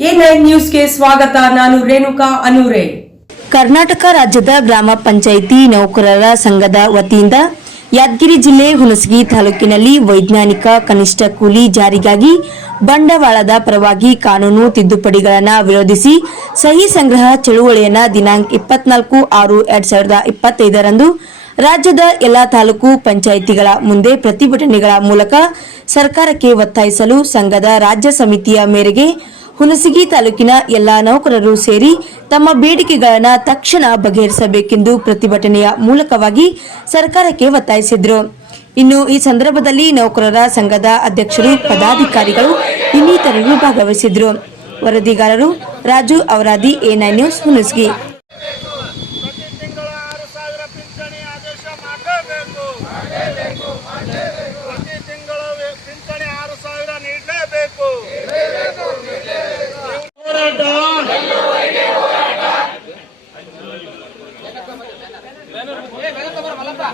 ಸ್ವಾಗತ, ನಾನು ರೇಣುಕಾ ಅನೂರೆ. ಕರ್ನಾಟಕ ರಾಜ್ಯದ ಗ್ರಾಮ ಪಂಚಾಯಿತಿ ನೌಕರರ ಸಂಘದ ವತಿಯಿಂದ ಯಾದಗಿರಿ ಜಿಲ್ಲೆ ಹುಣಸಗಿ ತಾಲೂಕಿನಲ್ಲಿ ವೈಜ್ಞಾನಿಕ ಕನಿಷ್ಠ ಕೂಲಿ ಜಾರಿಗಾಗಿ ಬಂಡವಾಳದ ಪರವಾಗಿ ಕಾನೂನು ತಿದ್ದುಪಡಿಗಳನ್ನು ವಿರೋಧಿಸಿ ಸಹಿ ಸಂಗ್ರಹ ಚಳುವಳಿಯನ್ನ ದಿನಾಂಕ ಇಪ್ಪತ್ನಾಲ್ಕು ಆರು ಎರಡ್ ಸಾವಿರದ ಇಪ್ಪತ್ತೈದರಂದು ರಾಜ್ಯದ ಎಲ್ಲಾ ತಾಲೂಕು ಪಂಚಾಯಿತಿಗಳ ಮುಂದೆ ಪ್ರತಿಭಟನೆಗಳ ಮೂಲಕ ಸರ್ಕಾರಕ್ಕೆ ಒತ್ತಾಯಿಸಲು ಸಂಘದ ರಾಜ್ಯ ಸಮಿತಿಯ ಮೇರೆಗೆ ಹುಣಸಗಿ ತಾಲೂಕಿನ ಎಲ್ಲಾ ನೌಕರರು ಸೇರಿ ತಮ್ಮ ಬೇಡಿಕೆಗಳನ್ನು ತಕ್ಷಣ ಬಗೆಹರಿಸಬೇಕೆಂದು ಪ್ರತಿಭಟನೆಯ ಮೂಲಕವಾಗಿ ಸರ್ಕಾರಕ್ಕೆ ಒತ್ತಾಯಿಸಿದ್ರು. ಇನ್ನು ಈ ಸಂದರ್ಭದಲ್ಲಿ ನೌಕರರ ಸಂಘದ ಅಧ್ಯಕ್ಷರು, ಪದಾಧಿಕಾರಿಗಳು ಇನ್ನಿತರರು ಭಾಗವಹಿಸಿದ್ರು. ವರದಿಗಾರರು ರಾಜು ಅವರಾದಿ, ಎ ನೈನ್ ನ್ಯೂಸ್, ಹುಣಸಗಿ. ಪ್ರತಿ ತಿಂಗಳ તમારા મલકતા